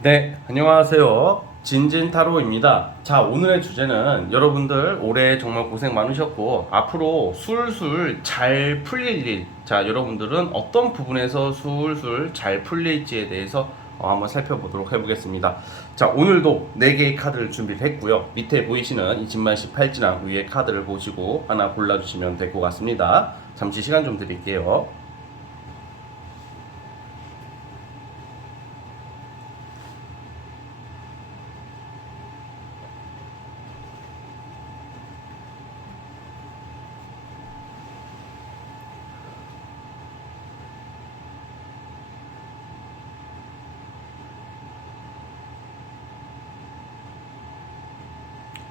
네, 안녕하세요. 진진타로입니다. 자, 오늘의 주제는 여러분들 올해 정말 고생 많으셨고, 앞으로 술술 잘 풀릴 일. 자, 여러분들은 어떤 부분에서 술술 잘 풀릴지에 대해서 한번 살펴보도록 해보겠습니다. 자, 오늘도 4개의 카드를 준비를 했고요. 밑에 보이시는 이 진만식 팔찌랑 위에 카드를 보시고 하나 골라주시면 될 것 같습니다. 잠시 시간 좀 드릴게요.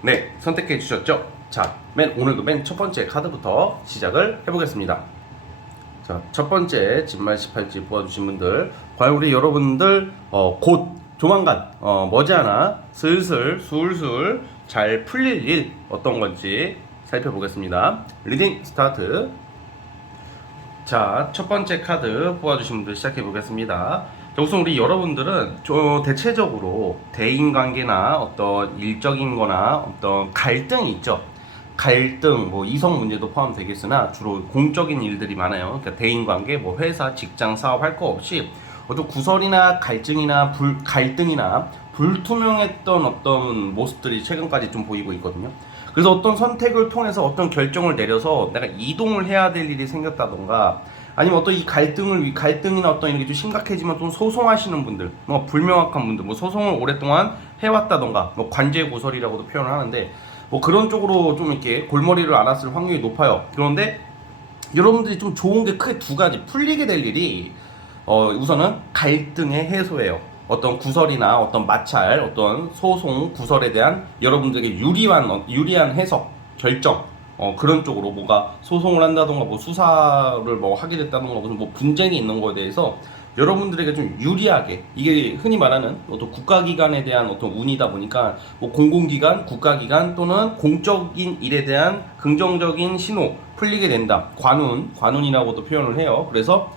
네, 선택해 주셨죠? 자, 오늘도 맨 첫 번째 카드부터 시작을 해보겠습니다. 자, 첫 번째 진말 18지 뽑아주신 분들, 과연 우리 여러분들 곧 조만간 머지않아 슬슬 술술 잘 풀릴 일 어떤 건지 살펴보겠습니다. 리딩 스타트. 자, 첫 번째 카드 뽑아주신 분들 시작해 보겠습니다. 우선 우리 여러분들은 대체적으로 대인관계나 어떤 일적인 거나 어떤 갈등이 있죠. 갈등, 뭐 이성 문제도 포함되겠으나 주로 공적인 일들이 많아요. 그러니까 대인관계, 뭐 회사, 직장, 사업 할 거 없이 어떤 구설이나 갈등이나 불투명했던 어떤 모습들이 최근까지 좀 보이고 있거든요. 그래서 어떤 선택을 통해서 어떤 결정을 내려서 내가 이동을 해야 될 일이 생겼다던가, 아니면 어떤 이 갈등이나 어떤 이렇게 좀 심각해지면 좀 소송하시는 분들, 뭐 불명확한 분들, 뭐 소송을 오랫동안 해왔다던가, 뭐 관제고설이라고도 표현을 하는데, 뭐 그런 쪽으로 좀 이렇게 골머리를 앓았을 확률이 높아요. 그런데 여러분들이 좀 좋은 게 크게 두 가지 풀리게 될 일이, 우선은 갈등의 해소예요. 어떤 구설이나 어떤 마찰, 어떤 소송, 구설에 대한 여러분들에게 유리한 해석, 결정, 그런 쪽으로 뭔가 소송을 한다던가 뭐 수사를 뭐 하게 됐다던가 무슨 뭐 분쟁이 있는 거에 대해서 여러분들에게 좀 유리하게, 이게 흔히 말하는 어떤 국가기관에 대한 어떤 운이다 보니까 뭐 공공기관, 국가기관 또는 공적인 일에 대한 긍정적인 신호 풀리게 된다. 관운이라고도 표현을 해요. 그래서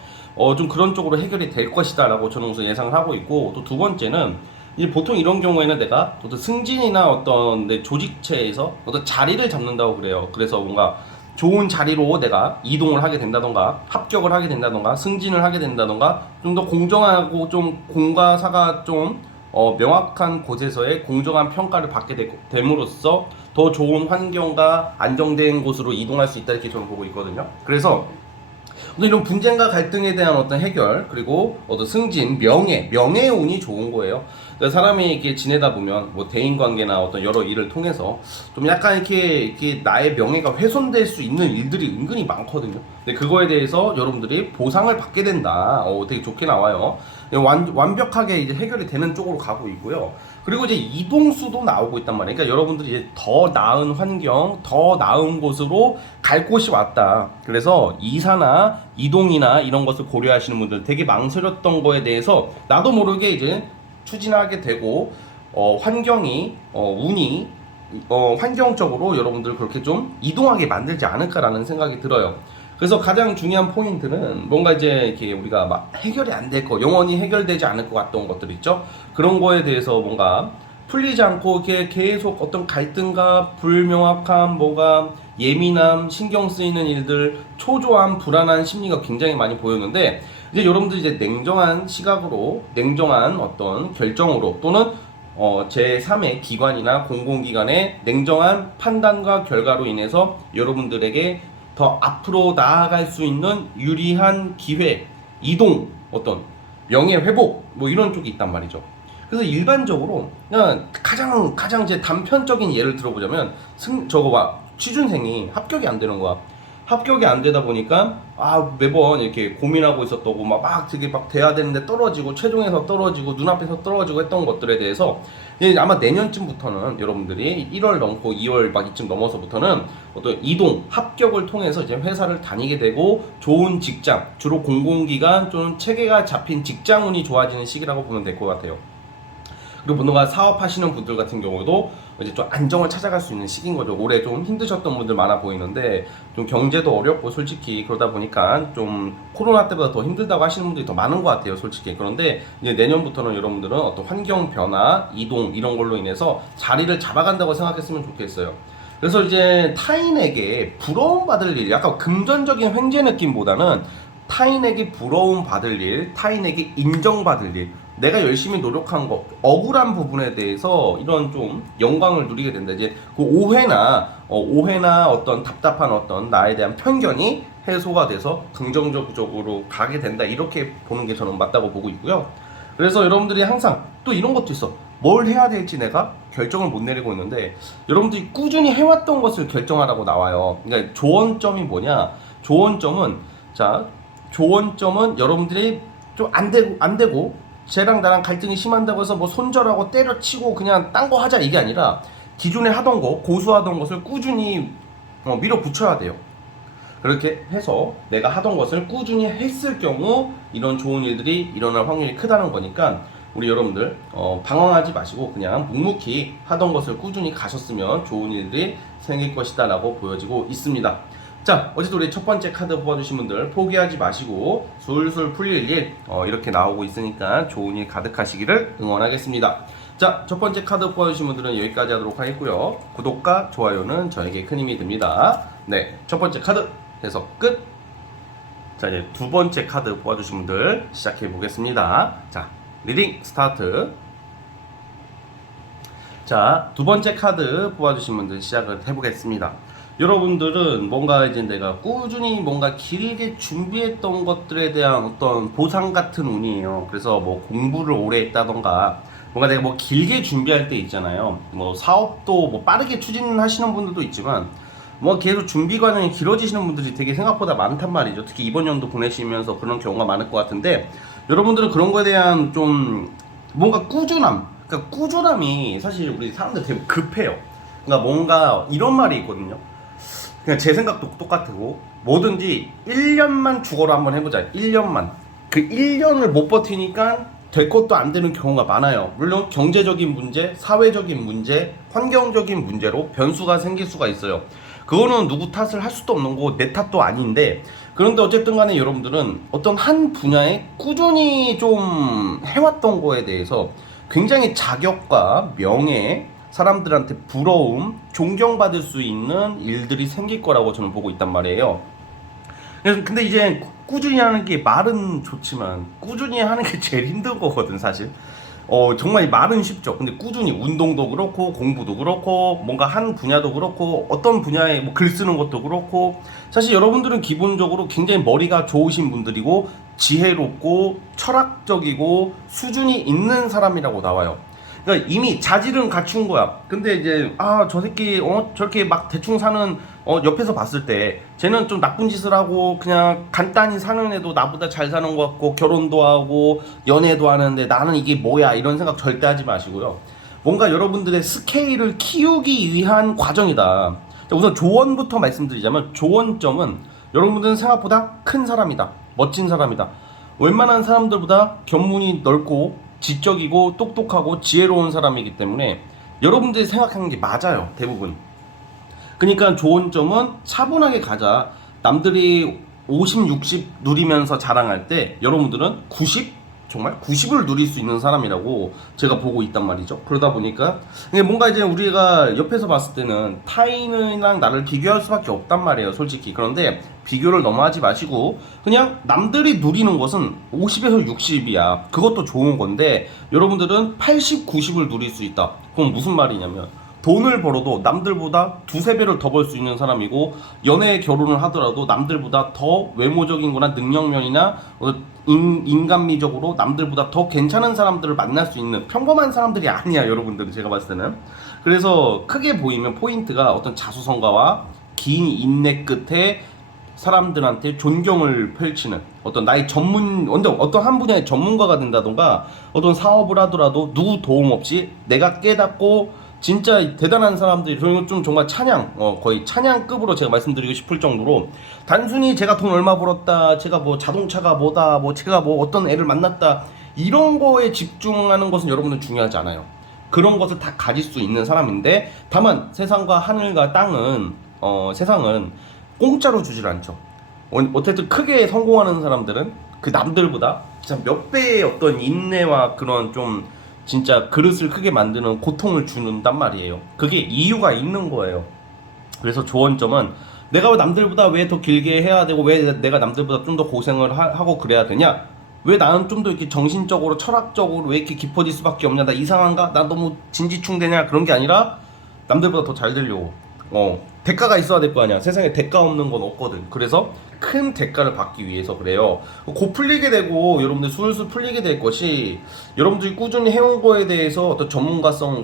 좀 그런 쪽으로 해결이 될 것이다 라고 저는 우선 예상을 하고 있고, 또 두 번째는 이제 보통 이런 경우에는 내가 어떤 승진이나 어떤 내 조직체에서 어떤 자리를 잡는다고 그래요. 그래서 뭔가 좋은 자리로 내가 이동을 하게 된다던가, 합격을 하게 된다던가, 승진을 하게 된다던가, 좀 더 공정하고 좀 공과사가 좀 명확한 곳에서의 공정한 평가를 받게 됨으로써 더 좋은 환경과 안정된 곳으로 이동할 수 있다, 이렇게 저는 보고 있거든요. 그래서 이런 분쟁과 갈등에 대한 어떤 해결, 그리고 어떤 승진, 명예의 운이 좋은 거예요. 그러니까 사람이 이렇게 지내다 보면 뭐 대인 관계나 어떤 여러 일을 통해서 좀 약간 이렇게 나의 명예가 훼손될 수 있는 일들이 은근히 많거든요. 근데 그거에 대해서 여러분들이 보상을 받게 된다. 되게 좋게 나와요. 완벽하게 이제 해결이 되는 쪽으로 가고 있고요. 그리고 이제 이동수도 나오고 있단 말이에요. 그러니까 여러분들이 이제 더 나은 환경, 더 나은 곳으로 갈 곳이 왔다. 그래서 이사나 이동이나 이런 것을 고려하시는 분들, 되게 망설였던 거에 대해서 나도 모르게 이제 추진하게 되고, 운이 환경적으로 여러분들 그렇게 좀 이동하게 만들지 않을까라는 생각이 들어요. 그래서 가장 중요한 포인트는 뭔가 이제 이렇게 우리가 막 해결이 안 될 거, 영원히 해결되지 않을 것 같던 것들 있죠. 그런 거에 대해서 뭔가 풀리지 않고 이렇게 계속 어떤 갈등과 불명확함, 뭐가 예민함, 신경 쓰이는 일들, 초조함, 불안한 심리가 굉장히 많이 보였는데, 이제 여러분들이 이제 냉정한 시각으로, 냉정한 어떤 결정으로, 또는 제3의 기관이나 공공기관의 냉정한 판단과 결과로 인해서 여러분들에게 더 앞으로 나아갈 수 있는 유리한 기회, 이동, 어떤 명예 회복, 뭐 이런 쪽이 있단 말이죠. 그래서 일반적으로 그냥 가장 제 단편적인 예를 들어보자면, 저거 봐, 취준생이 합격이 안 되는 거야. 합격이 안 되다 보니까 매번 이렇게 고민하고 있었다고, 막 되게 막 돼야 되는데 떨어지고, 최종에서 떨어지고, 눈앞에서 떨어지고 했던 것들에 대해서 이제 아마 내년쯤부터는 여러분들이 1월 넘고 2월 막 이쯤 넘어서부터는 어떤 이동, 합격을 통해서 이제 회사를 다니게 되고, 좋은 직장, 주로 공공기관 또는 체계가 잡힌 직장운이 좋아지는 시기라고 보면 될 것 같아요. 그리고 뭔가 사업하시는 분들 같은 경우도 이제 좀 안정을 찾아갈 수 있는 시기인 거죠. 올해 좀 힘드셨던 분들 많아 보이는데 좀 경제도 어렵고 솔직히 그러다 보니까 좀 코로나 때보다 더 힘들다고 하시는 분들이 더 많은 것 같아요, 솔직히. 그런데 이제 내년부터는 여러분들은 어떤 환경 변화, 이동 이런 걸로 인해서 자리를 잡아간다고 생각했으면 좋겠어요. 그래서 이제 타인에게 부러움 받을 일, 약간 금전적인 횡재 느낌보다는 타인에게 부러움 받을 일, 타인에게 인정받을 일, 내가 열심히 노력한 거, 억울한 부분에 대해서 이런 좀 영광을 누리게 된다. 이제 그 오해나 어떤 답답한 어떤 나에 대한 편견이 해소가 돼서 긍정적으로 가게 된다. 이렇게 보는 게 저는 맞다고 보고 있고요. 그래서 여러분들이 항상 또 이런 것도 있어. 뭘 해야 될지 내가 결정을 못 내리고 있는데 여러분들이 꾸준히 해왔던 것을 결정하라고 나와요. 그러니까 조언점이 뭐냐? 조언점은 여러분들이 좀 안 되고 쟤랑 나랑 갈등이 심한다고 해서 뭐 손절하고 때려치고 그냥 딴 거 하자 이게 아니라 기존에 하던 거, 고수하던 것을 꾸준히 밀어붙여야 돼요. 그렇게 해서 내가 하던 것을 꾸준히 했을 경우 이런 좋은 일들이 일어날 확률이 크다는 거니까 우리 여러분들 방황하지 마시고 그냥 묵묵히 하던 것을 꾸준히 가셨으면 좋은 일들이 생길 것이다 라고 보여지고 있습니다. 자, 어제도 우리 첫 번째 카드 뽑아주신 분들 포기하지 마시고 술술 풀릴 일 이렇게 나오고 있으니까 좋은 일 가득하시기를 응원하겠습니다. 자, 첫 번째 카드 뽑아주신 분들은 여기까지 하도록 하겠고요. 구독과 좋아요는 저에게 큰 힘이 됩니다. 네, 첫 번째 카드 해석 끝. 자, 이제 두 번째 카드 뽑아주신 분들 시작해 보겠습니다. 자, 리딩 스타트. 자, 두 번째 카드 뽑아주신 분들 시작을 해보겠습니다. 여러분들은 뭔가 이제 내가 꾸준히 뭔가 길게 준비했던 것들에 대한 어떤 보상 같은 운이에요. 그래서 뭐 공부를 오래 했다던가 뭔가 내가 뭐 길게 준비할 때 있잖아요. 뭐 사업도 뭐 빠르게 추진하시는 분들도 있지만 뭐 계속 준비 과정이 길어지시는 분들이 되게 생각보다 많단 말이죠. 특히 이번 연도 보내시면서 그런 경우가 많을 것 같은데 여러분들은 그런 거에 대한 좀 뭔가 꾸준함, 그러니까 꾸준함이 사실 우리 사람들 되게 급해요. 그러니까 뭔가 이런 말이 있거든요. 그냥 제 생각도 똑같고 뭐든지 1년만 죽어라 한번 해보자. 1년만. 그 1년을 못 버티니까 될 것도 안 되는 경우가 많아요. 물론 경제적인 문제, 사회적인 문제, 환경적인 문제로 변수가 생길 수가 있어요. 그거는 누구 탓을 할 수도 없는 거고 내 탓도 아닌데 그런데 어쨌든 간에 여러분들은 어떤 한 분야에 꾸준히 좀 해왔던 거에 대해서 굉장히 자격과 명예, 사람들한테 부러움, 존경받을 수 있는 일들이 생길 거라고 저는 보고 있단 말이에요. 그래서 근데 이제 꾸준히 하는 게 말은 좋지만 꾸준히 하는 게 제일 힘든 거거든 사실. 정말 말은 쉽죠. 근데 꾸준히 운동도 그렇고 공부도 그렇고 뭔가 한 분야도 그렇고 어떤 분야에 뭐 글 쓰는 것도 그렇고 사실 여러분들은 기본적으로 굉장히 머리가 좋으신 분들이고 지혜롭고 철학적이고 수준이 있는 사람이라고 나와요. 그러니까 이미 자질은 갖춘 거야. 근데 이제 저 새끼 저렇게 막 대충 사는 옆에서 봤을 때 쟤는 좀 나쁜 짓을 하고 그냥 간단히 사는 애도 나보다 잘 사는 것 같고 결혼도 하고 연애도 하는데 나는 이게 뭐야 이런 생각 절대 하지 마시고요. 뭔가 여러분들의 스케일을 키우기 위한 과정이다. 우선 조언부터 말씀드리자면 조언점은 여러분들은 생각보다 큰 사람이다. 멋진 사람이다. 웬만한 사람들보다 견문이 넓고 지적이고 똑똑하고 지혜로운 사람이기 때문에 여러분들이 생각하는 게 맞아요. 대부분. 그러니까 좋은 점은 차분하게 가자. 남들이 50, 60 누리면서 자랑할 때 여러분들은 90? 정말 90을 누릴 수 있는 사람이라고 제가 보고 있단 말이죠. 그러다 보니까 뭔가 이제 우리가 옆에서 봤을 때는 타인이랑 나를 비교할 수밖에 없단 말이에요, 솔직히. 그런데 비교를 너무 하지 마시고 그냥 남들이 누리는 것은 50에서 60이야. 그것도 좋은 건데 여러분들은 80, 90을 누릴 수 있다. 그럼 무슨 말이냐면 돈을 벌어도 남들보다 두세 배를 더 벌 수 있는 사람이고 연애 결혼을 하더라도 남들보다 더 외모적인 거나 능력면이나 인간미적으로 남들보다 더 괜찮은 사람들을 만날 수 있는 평범한 사람들이 아니야, 여러분들은. 제가 봤을 때는. 그래서 크게 보이면 포인트가 어떤 자수성가와 긴 인내 끝에 사람들한테 존경을 펼치는 어떤 나의 어떤 한 분야의 전문가가 된다던가 어떤 사업을 하더라도 누구 도움 없이 내가 깨닫고 진짜 대단한 사람들이 저는 좀 정말 거의 찬양급으로 제가 말씀드리고 싶을 정도로 단순히 제가 돈 얼마 벌었다, 제가 뭐 자동차가 뭐다, 뭐 제가 뭐 어떤 애를 만났다 이런 거에 집중하는 것은 여러분들 중요하지 않아요. 그런 것을 다 가질 수 있는 사람인데, 다만 세상과 하늘과 땅은 세상은 공짜로 주질 않죠. 어쨌든 크게 성공하는 사람들은 그 남들보다 진짜 몇 배의 어떤 인내와 그런 좀 진짜 그릇을 크게 만드는 고통을 주는단 말이에요. 그게 이유가 있는 거예요. 그래서 조언점은, 내가 왜 남들보다 왜 더 길게 해야 되고, 왜 내가 남들보다 좀 더 고생을 하고 그래야 되냐? 왜 나는 좀 더 이렇게 정신적으로 철학적으로 왜 이렇게 깊어질 수밖에 없냐? 나 이상한가? 나 너무 진지충되냐? 그런 게 아니라 남들보다 더 잘 되려고. 대가가 있어야 될 거 아니야. 세상에 대가 없는 건 없거든. 그래서 큰 대가를 받기 위해서 그래요. 곧 풀리게 되고 여러분들 술술 풀리게 될 것이, 여러분들이 꾸준히 해온 거에 대해서 어떤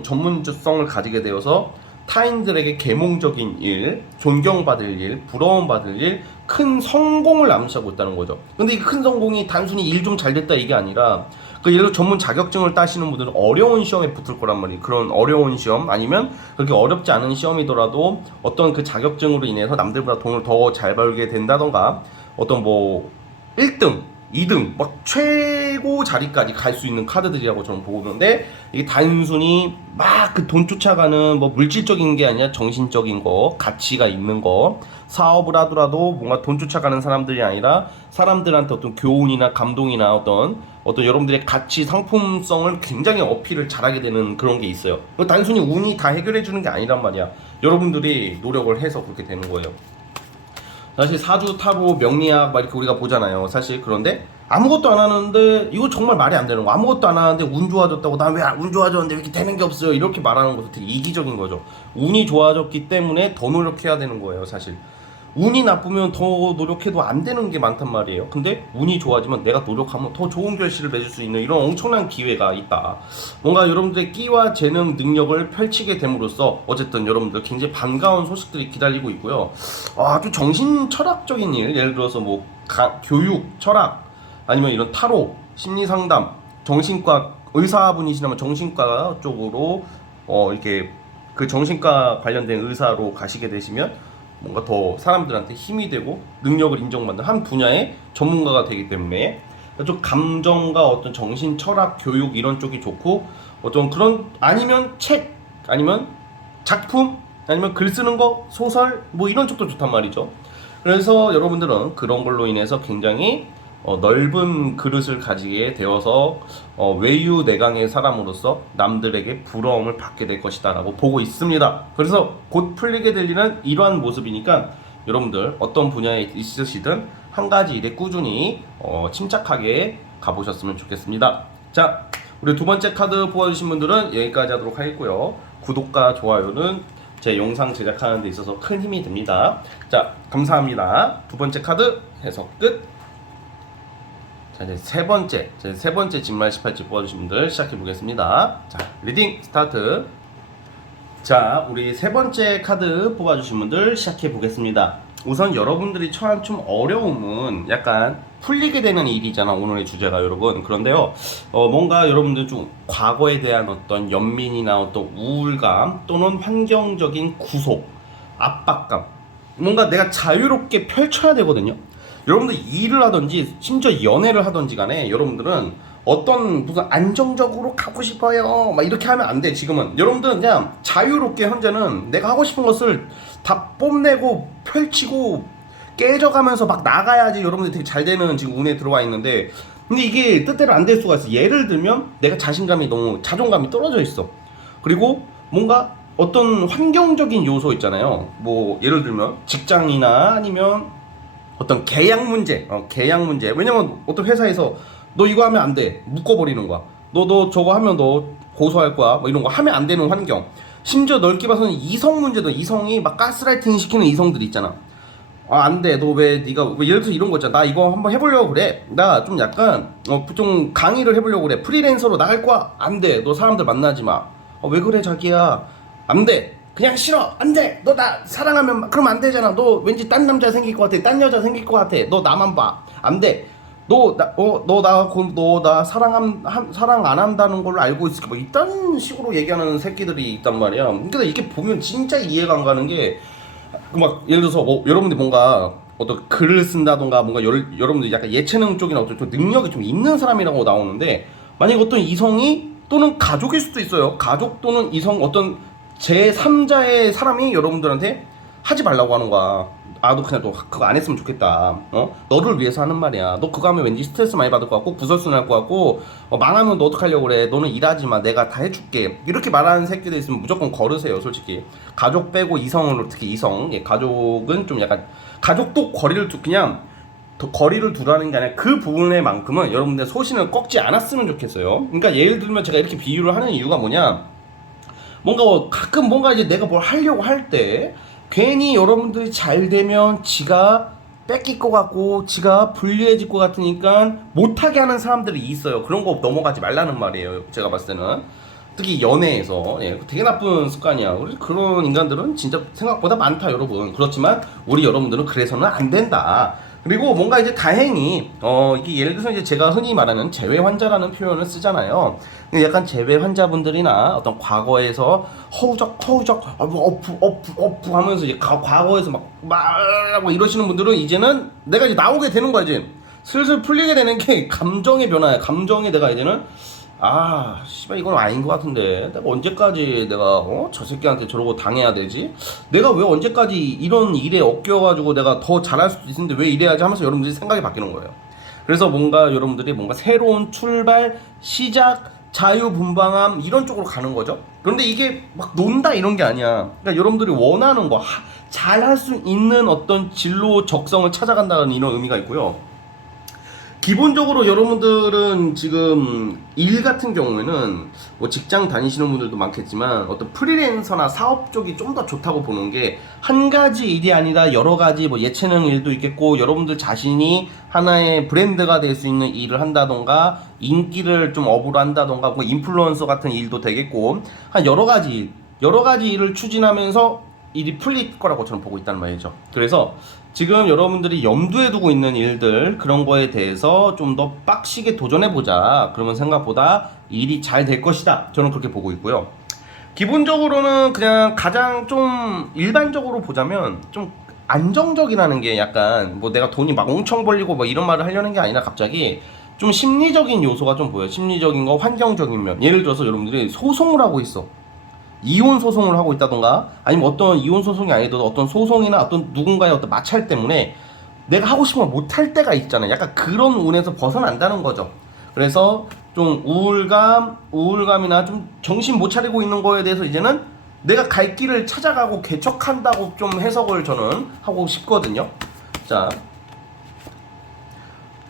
전문성을 가지게 되어서 타인들에게 계몽적인 일, 존경받을 일, 부러움받을 일, 큰 성공을 암시하고 있다는 거죠. 근데 이 큰 성공이 단순히 일 좀 잘 됐다 이게 아니라, 그 예를 들어 전문 자격증을 따시는 분들은 어려운 시험에 붙을 거란 말이에요. 그런 어려운 시험, 아니면 그렇게 어렵지 않은 시험이더라도 어떤 그 자격증으로 인해서 남들보다 돈을 더 잘 벌게 된다던가, 어떤 뭐 1등, 2등 막 최고 자리까지 갈 수 있는 카드들이라고 저는 보는데, 이게 단순히 막 그 돈 쫓아가는 뭐 물질적인 게 아니라 정신적인 거, 가치가 있는 거, 사업을 하더라도 뭔가 돈 쫓아가는 사람들이 아니라 사람들한테 어떤 교훈이나 감동이나 어떤 여러분들의 가치 상품성을 굉장히 어필을 잘하게 되는 그런 게 있어요. 단순히 운이 다 해결해 주는 게 아니란 말이야. 여러분들이 노력을 해서 그렇게 되는 거예요. 사실 사주, 타로, 명리학 막 이렇게 우리가 보잖아요. 사실 그런데 아무것도 안 하는데, 이거 정말 말이 안 되는 거. 아무것도 안 하는데 운 좋아졌다고, 난 왜 운 좋아졌는데 왜 이렇게 되는 게 없어요, 이렇게 말하는 것도 되게 이기적인 거죠. 운이 좋아졌기 때문에 더 노력해야 되는 거예요. 사실 운이 나쁘면 더 노력해도 안 되는 게 많단 말이에요. 근데 운이 좋아지면 내가 노력하면 더 좋은 결실을 맺을 수 있는 이런 엄청난 기회가 있다. 뭔가 여러분들의 끼와 재능, 능력을 펼치게 됨으로써 어쨌든 여러분들 굉장히 반가운 소식들이 기다리고 있고요. 아주 정신 철학적인 일, 예를 들어서 뭐 교육, 철학, 아니면 이런 타로, 심리상담, 정신과 의사분이시라면 정신과 쪽으로 이렇게 그 정신과 관련된 의사로 가시게 되시면 뭔가 더 사람들한테 힘이 되고 능력을 인정받는 한 분야의 전문가가 되기 때문에, 좀 감정과 어떤 정신, 철학, 교육 이런 쪽이 좋고, 어떤 그런, 아니면 책, 아니면 작품, 아니면 글 쓰는 거, 소설 뭐 이런 쪽도 좋단 말이죠. 그래서 여러분들은 그런 걸로 인해서 굉장히 넓은 그릇을 가지게 되어서 외유내강의 사람으로서 남들에게 부러움을 받게 될 것이다 라고 보고 있습니다. 그래서 곧 풀리게 될 일은 이러한 모습이니까, 여러분들 어떤 분야에 있으시든 한 가지 일에 꾸준히 침착하게 가보셨으면 좋겠습니다. 자, 우리 두 번째 카드 뽑아주신 분들은 여기까지 하도록 하겠고요. 구독과 좋아요는 제 영상 제작하는 데 있어서 큰 힘이 됩니다. 자, 감사합니다. 두 번째 카드 해석 끝. 자, 이제 세 번째 진말 18지 뽑아주신 분들 시작해 보겠습니다. 자, 리딩 스타트. 자, 우리 세 번째 카드 뽑아주신 분들 시작해 보겠습니다. 우선 여러분들이 처한 좀 어려움은 약간 풀리게 되는 일이잖아, 오늘의 주제가, 여러분. 그런데요, 뭔가 여러분들 좀 과거에 대한 어떤 연민이나 어떤 우울감, 또는 환경적인 구속, 압박감, 뭔가 내가 자유롭게 펼쳐야 되거든요. 여러분들 일을 하든지 심지어 연애를 하든지 간에 여러분들은 어떤 무슨 안정적으로 가고 싶어요 막 이렇게 하면 안 돼. 지금은 여러분들은 그냥 자유롭게, 현재는 내가 하고 싶은 것을 다 뽐내고 펼치고 깨져가면서 막 나가야지 여러분들이 되게 잘 되는 지금 운에 들어와 있는데, 근데 이게 뜻대로 안 될 수가 있어. 예를 들면 내가 자신감이 너무, 자존감이 떨어져 있어. 그리고 뭔가 어떤 환경적인 요소 있잖아요. 뭐 예를 들면 직장이나 아니면 어떤 계약 문제, 왜냐면 어떤 회사에서 너 이거 하면 안 돼, 묶어버리는 거야. 너 저거 하면 너 고소할 거야, 뭐 이런 거 하면 안 되는 환경. 심지어 넓게 봐서는 이성 문제도, 이성이 막 가스라이팅 시키는 이성들이 있잖아. 아, 안 돼, 너 왜 네가 뭐 예를 들어서 이런 거 있잖아. 나 이거 한번 해보려고 그래. 나 좀 약간 좀 강의를 해보려고 그래. 프리랜서로 나 할 거야. 안 돼, 너 사람들 만나지 마. 왜 그래 자기야? 안 돼. 그냥 싫어. 안 돼. 너 나 사랑하면 그러면 안 되잖아. 너 왠지 딴 남자 생길 것 같아. 딴 여자 생길 것 같아. 너 나만 봐. 안 돼. 너 나 사랑 안 한다는 걸로 알고 있을까? 뭐 이딴 식으로 얘기하는 새끼들이 있단 말이야. 근데 이게 보면 진짜 이해가 안 가는 게, 막 예를 들어서 여러분들이 뭔가 어떤 글을 쓴다던가 뭔가 여러분들이 약간 예체능 쪽이나 어떤 좀 능력이 좀 있는 사람이라고 나오는데, 만약 어떤 이성이 또는 가족일 수도 있어요. 가족 또는 이성 어떤 제3자의 사람이 여러분들한테 하지 말라고 하는 거야. 아, 너 그냥 너 그거 안 했으면 좋겠다. 너를 위해서 하는 말이야. 너 그거 하면 왠지 스트레스 많이 받을 것 같고 부설수 날 것 같고 망하면 너 어떡하려고 그래. 너는 일하지 마. 내가 다 해줄게. 이렇게 말하는 새끼들 있으면 무조건 거르세요. 솔직히 가족 빼고 이성으로, 특히 이성, 가족은 좀 약간 가족도 그냥 더 거리를 두라는 게 아니라 그 부분에만큼은 여러분들 소신을 꺾지 않았으면 좋겠어요. 그러니까 예를 들면 제가 이렇게 비유를 하는 이유가 뭐냐, 뭔가 가끔 뭔가 이제 내가 뭘 하려고 할 때 괜히 여러분들이 잘 되면 지가 뺏길 것 같고 지가 불리해질 것 같으니까 못하게 하는 사람들이 있어요. 그런 거 넘어가지 말라는 말이에요. 제가 봤을 때는 특히 연애에서 되게 나쁜 습관이야. 그런 인간들은 진짜 생각보다 많다 여러분. 그렇지만 우리 여러분들은 그래서는 안 된다. 그리고 뭔가 이제 다행히 이게 예를 들어서 이제 제가 흔히 말하는 재회 환자라는 표현을 쓰잖아요. 약간 재회 환자분들이나 어떤 과거에서 허우적 뭐 어프 하면서 이제 과거에서 막 말하고 이러시는 분들은 이제는 내가 이제 나오게 되는 거야. 이제 슬슬 풀리게 되는 게 감정의 변화야. 감정에 내가 이제는 씨발 이건 아닌 것 같은데 내가 언제까지 내가 저 새끼한테 저러고 당해야 되지? 내가 왜 언제까지 이런 일에 엮여가지고 내가 더 잘할 수도 있는데 왜 이래야지 하면서 여러분들이 생각이 바뀌는 거예요. 그래서 뭔가 여러분들이 뭔가 새로운 출발, 시작, 자유분방함 이런 쪽으로 가는 거죠. 그런데 이게 막 논다 이런 게 아니야. 그러니까 여러분들이 원하는 거 잘할 수 있는 어떤 진로 적성을 찾아간다는 이런 의미가 있고요. 기본적으로 여러분들은 지금 일 같은 경우에는 뭐 직장 다니시는 분들도 많겠지만 어떤 프리랜서나 사업 쪽이 좀 더 좋다고 보는 게, 한 가지 일이 아니라 여러 가지 뭐 예체능 일도 있겠고 여러분들 자신이 하나의 브랜드가 될 수 있는 일을 한다던가 인기를 좀 업으로 한다던가 뭐 인플루언서 같은 일도 되겠고 한 여러 가지 일을 추진하면서 일이 풀릴 거라고 저는 보고 있다는 말이죠. 그래서 지금 여러분들이 염두에 두고 있는 일들, 그런 거에 대해서 좀 더 빡시게 도전해보자. 그러면 생각보다 일이 잘 될 것이다. 저는 그렇게 보고 있고요. 기본적으로는 그냥 가장 좀 일반적으로 보자면 좀 안정적이라는 게, 약간 뭐 내가 돈이 막 엄청 벌리고 뭐 이런 말을 하려는 게 아니라 갑자기 좀 심리적인 요소가 좀 보여요. 심리적인 거, 환경적인 면. 예를 들어서 여러분들이 소송을 하고 있어. 이혼 소송을 하고 있다던가, 아니면 어떤 이혼 소송이 아니더라도 어떤 소송이나 어떤 누군가의 어떤 마찰 때문에 내가 하고 싶은 걸 못할 때가 있잖아요. 약간 그런 운에서 벗어난다는 거죠. 그래서 좀 우울감이나 좀 정신 못 차리고 있는 거에 대해서 이제는 내가 갈 길을 찾아가고 개척한다고 좀 해석을 저는 하고 싶거든요. 자,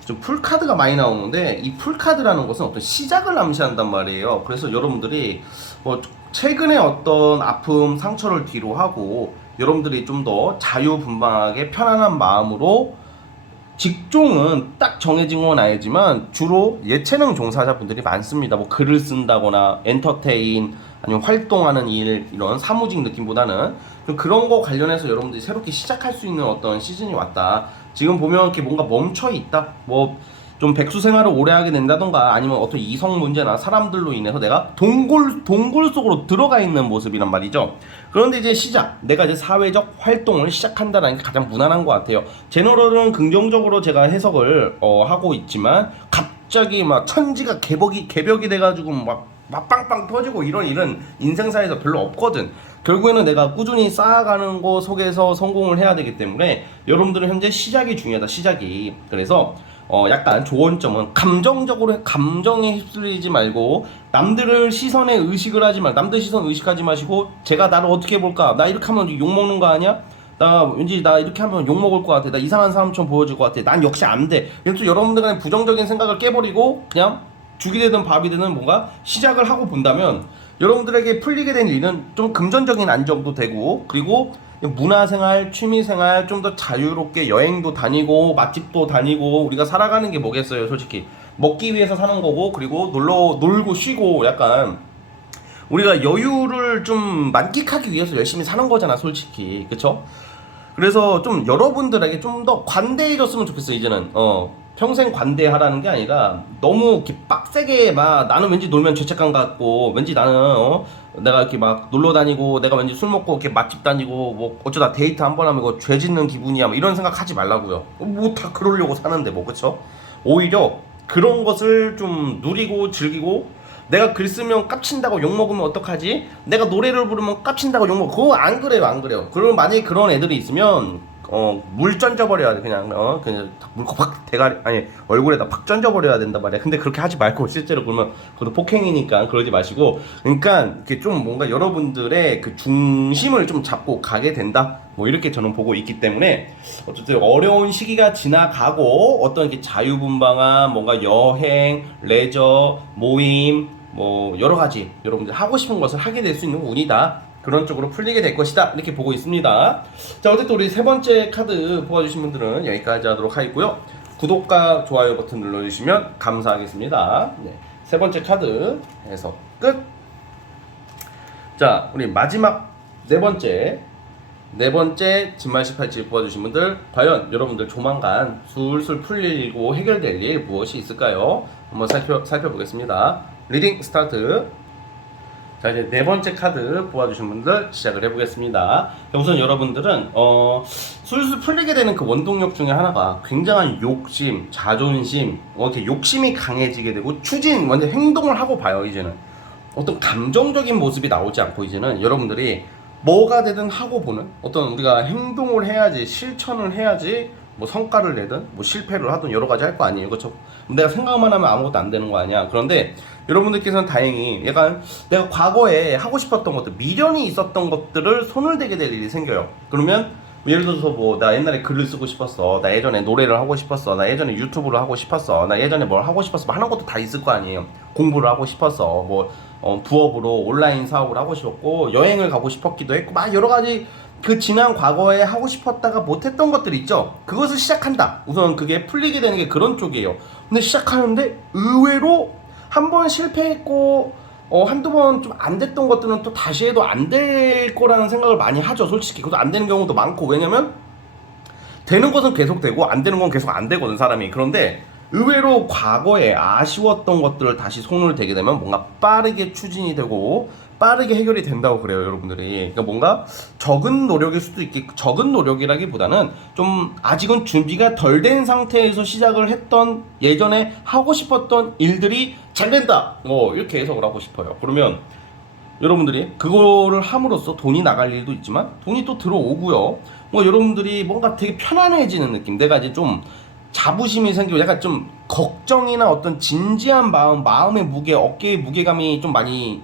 좀 풀카드가 많이 나오는데, 이 풀카드라는 것은 어떤 시작을 암시한단 말이에요. 그래서 여러분들이 뭐 최근에 어떤 아픔, 상처를 뒤로 하고 여러분들이 좀 더 자유분방하게 편안한 마음으로, 직종은 딱 정해진 건 아니지만 주로 예체능 종사자분들이 많습니다. 뭐 글을 쓴다거나 엔터테인, 아니면 활동하는 일, 이런 사무직 느낌보다는 그런 거 관련해서 여러분들이 새롭게 시작할 수 있는 어떤 시즌이 왔다. 지금 보면 이렇게 뭔가 멈춰 있다. 뭐 좀 백수 생활을 오래 하게 된다던가, 아니면 어떤 이성 문제나 사람들로 인해서 내가 동굴 속으로 들어가 있는 모습이란 말이죠. 그런데 이제 내가 이제 사회적 활동을 시작한다는 게 가장 무난한 것 같아요. 제너럴은 긍정적으로 제가 해석을 하고 있지만, 갑자기 막 천지가 개벽이 돼가지고 막 빵빵 터지고 이런 일은 인생사에서 별로 없거든. 결국에는 내가 꾸준히 쌓아가는 거 속에서 성공을 해야 되기 때문에 여러분들은 현재 시작이 중요하다. 시작이. 그래서 약간 조언점은 감정에 휩쓸리지 말고, 남들을 시선에 의식을 하지 말고, 남들 시선 의식하지 마시고, 제가 나를 어떻게 볼까? 나 이렇게 하면 욕먹는 거 아니야? 왠지 나 이렇게 하면 욕먹을 것 같아. 나 이상한 사람처럼 보여질 것 같아. 난 역시 안 돼. 그래서 여러분들 간의 부정적인 생각을 깨버리고 그냥 죽이 되든 밥이 되든 뭔가 시작을 하고 본다면 여러분들에게 풀리게 된 일은 좀 금전적인 안정도 되고, 그리고 문화생활, 취미생활 좀 더 자유롭게 여행도 다니고 맛집도 다니고, 우리가 살아가는 게 뭐겠어요. 솔직히 먹기 위해서 사는 거고, 그리고 놀고 쉬고, 약간 우리가 여유를 좀 만끽하기 위해서 열심히 사는 거잖아, 솔직히. 그쵸? 그래서 좀 여러분들에게 좀 더 관대해졌으면 좋겠어. 이제는 평생 관대하라는 게 아니라 너무 이렇게 빡세게 막 나는 왠지 놀면 죄책감 같고, 왠지 나는 내가 이렇게 막 놀러 다니고, 내가 왠지 술 먹고 이렇게 맛집 다니고 뭐 어쩌다 데이트 한 번 하면 이거 죄 짓는 기분이야, 뭐 이런 생각 하지 말라고요. 뭐 다 그러려고 사는데 뭐. 그쵸? 오히려 그런 것을 좀 누리고 즐기고, 내가 글 쓰면 깝친다고 욕먹으면 어떡하지? 내가 노래를 부르면 깝친다고 욕먹어. 그거 안 그래요, 안 그래요. 그러면 만약에 그런 애들이 있으면 물 던져버려야 돼. 그냥 물고 팍 대가리, 아니 얼굴에다 팍 던져버려야 된단 말이야. 근데 그렇게 하지 말고, 실제로 그러면 그것도 폭행이니까 그러지 마시고, 그러니까 이렇게 좀 뭔가 여러분들의 그 중심을 좀 잡고 가게 된다, 뭐 이렇게 저는 보고 있기 때문에, 어쨌든 어려운 시기가 지나가고 어떤 이렇게 자유분방한 뭔가 여행, 레저, 모임, 뭐 여러 가지 여러분들 하고 싶은 것을 하게 될 수 있는 운이다, 그런 쪽으로 풀리게 될 것이다, 이렇게 보고 있습니다. 자, 어쨌든 우리 세 번째 카드 뽑아주신 분들은 여기까지 하도록 하겠고요. 구독과 좋아요 버튼 눌러주시면 감사하겠습니다. 네, 세 번째 카드 해서 끝. 자, 우리 마지막 네 번째 진말 18지 뽑아주신 분들, 과연 여러분들 조만간 술술 풀리고 해결될 일 무엇이 있을까요? 한번 살펴보겠습니다. 리딩 스타트. 자, 이제 네 번째 카드 뽑아주신 분들 시작을 해보겠습니다. 우선 여러분들은 술술 풀리게 되는 그 원동력 중에 하나가 굉장한 욕심, 자존심, 이렇게 욕심이 강해지게 되고, 추진, 완전 행동을 하고 봐요. 이제는 어떤 감정적인 모습이 나오지 않고, 이제는 여러분들이 뭐가 되든 하고 보는, 어떤 우리가 행동을 해야지, 실천을 해야지 뭐 성과를 내든 뭐 실패를 하든 여러 가지 할 거 아니에요. 그렇죠? 내가 생각만 하면 아무것도 안 되는 거 아니야. 그런데 여러분들께서는 다행히 약간 내가 과거에 하고 싶었던 것들, 미련이 있었던 것들을 손을 대게 될 일이 생겨요. 그러면 예를 들어서 뭐 나 옛날에 글을 쓰고 싶었어, 나 예전에 노래를 하고 싶었어, 나 예전에 유튜브를 하고 싶었어, 나 예전에 뭘 하고 싶었어, 뭐 하는 것도 다 있을 거 아니에요. 공부를 하고 싶었어, 뭐 부업으로 온라인 사업을 하고 싶었고, 여행을 가고 싶었기도 했고, 막 여러 가지 그 지난 과거에 하고 싶었다가 못했던 것들 있죠. 그것을 시작한다. 우선 그게 풀리게 되는 게 그런 쪽이에요. 근데 시작하는데 의외로 한 번 실패했고 한두 번 좀 안 됐던 것들은 또 다시 해도 안 될 거라는 생각을 많이 하죠. 솔직히 그것도 안 되는 경우도 많고, 왜냐면 되는 것은 계속 되고 안 되는 건 계속 안 되거든, 사람이. 그런데 의외로 과거에 아쉬웠던 것들을 다시 손을 대게 되면 뭔가 빠르게 추진이 되고 빠르게 해결이 된다고 그래요, 여러분들이. 그러니까 뭔가 적은 노력일 수도 있겠고, 적은 노력이라기보다는 좀 아직은 준비가 덜 된 상태에서 시작을 했던 예전에 하고 싶었던 일들이 잘 된다, 이렇게 해석을 하고 싶어요. 그러면 여러분들이 그거를 함으로써 돈이 나갈 일도 있지만 돈이 또 들어오고요. 여러분들이 뭔가 되게 편안해지는 느낌, 내가 이제 좀 자부심이 생기고 약간 좀 걱정이나 어떤 진지한 마음의 무게, 어깨의 무게감이 좀 많이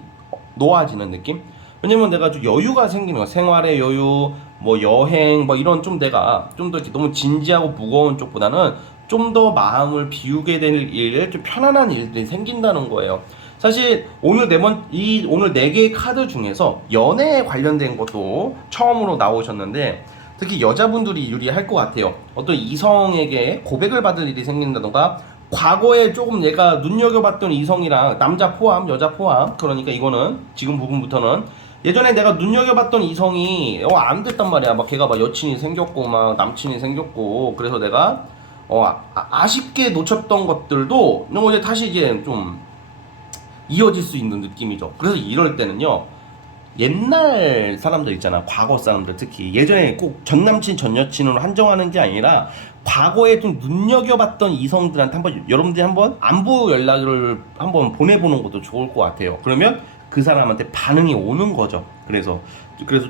놓아지는 느낌? 왜냐면 내가 좀 여유가 생기는 거야. 생활의 여유, 뭐 여행, 뭐 이런 좀 내가 좀 더 너무 진지하고 무거운 쪽보다는 좀 더 마음을 비우게 될 일, 좀 편안한 일들이 생긴다는 거예요. 사실 오늘 오늘 네 개의 카드 중에서 연애에 관련된 것도 처음으로 나오셨는데, 특히 여자분들이 유리할 것 같아요. 어떤 이성에게 고백을 받을 일이 생긴다던가, 과거에 조금 내가 눈여겨봤던 이성이랑, 남자 포함, 여자 포함, 그러니까 이거는 지금 부분부터는 예전에 내가 눈여겨봤던 이성이 안 됐단 말이야. 막 걔가 막 여친이 생겼고 막 남친이 생겼고, 그래서 내가 아쉽게 놓쳤던 것들도 이제 다시 이제 좀 이어질 수 있는 느낌이죠. 그래서 이럴 때는요, 옛날 사람들 있잖아, 과거 사람들, 특히 예전에 꼭 전남친 전여친으로 한정하는 게 아니라 과거에 좀 눈여겨봤던 이성들한테 여러분들이 한번 안부 연락을 한번 보내보는 것도 좋을 것 같아요. 그러면 그 사람한테 반응이 오는 거죠. 그래서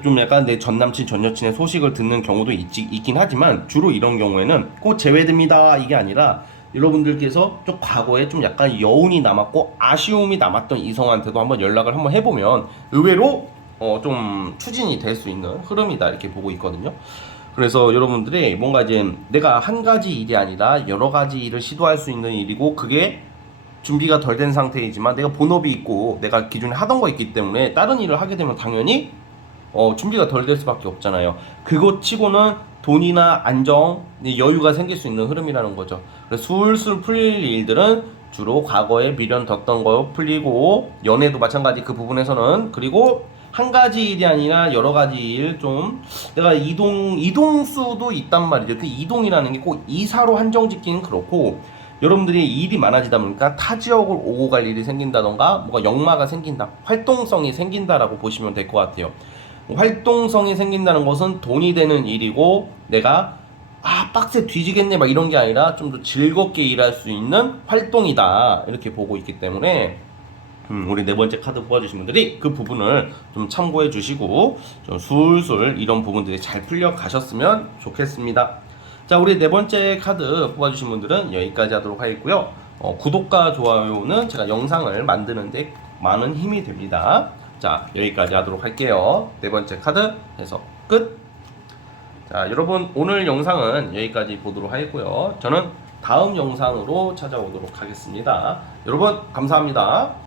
좀 약간 내 전남친 전여친의 소식을 듣는 경우도 있긴 하지만, 주로 이런 경우에는 꼭 제외됩니다 이게 아니라, 여러분들께서 좀 과거에 좀 약간 여운이 남았고 아쉬움이 남았던 이성한테도 한번 연락을 한번 해보면 의외로 좀 추진이 될 수 있는 흐름이다, 이렇게 보고 있거든요. 그래서 여러분들이 뭔가 이제 내가 한 가지 일이 아니라 여러 가지 일을 시도할 수 있는 일이고, 그게 준비가 덜 된 상태이지만 내가 본업이 있고 내가 기존에 하던 거 있기 때문에 다른 일을 하게 되면 당연히 준비가 덜 될 수밖에 없잖아요. 그것 치고는 돈이나 안정, 여유가 생길 수 있는 흐름이라는 거죠. 그래서 술술 풀릴 일들은 주로 과거에 미련 뒀던 거 풀리고, 연애도 마찬가지 그 부분에서는. 그리고 한 가지 일이 아니라 여러 가지 일, 좀 내가 이동수도 있단 말이죠. 그 이동이라는 게 꼭 이사로 한정짓기는 그렇고, 여러분들이 일이 많아지다 보니까 타 지역을 오고 갈 일이 생긴다던가, 뭐가 역마가 생긴다, 활동성이 생긴다라고 보시면 될 것 같아요. 활동성이 생긴다는 것은 돈이 되는 일이고, 내가 아 빡세 뒤지겠네 막 이런 게 아니라 좀 더 즐겁게 일할 수 있는 활동이다 이렇게 보고 있기 때문에 우리 네 번째 카드 뽑아주신 분들이 그 부분을 좀 참고해 주시고 좀 술술 이런 부분들이 잘 풀려 가셨으면 좋겠습니다. 자, 우리 네 번째 카드 뽑아주신 분들은 여기까지 하도록 하겠고요. 구독과 좋아요는 제가 영상을 만드는데 많은 힘이 됩니다. 자, 여기까지 하도록 할게요. 네 번째 카드 해서 끝. 자, 여러분 오늘 영상은 여기까지 보도록 하겠고요. 저는 다음 영상으로 찾아오도록 하겠습니다. 여러분 감사합니다.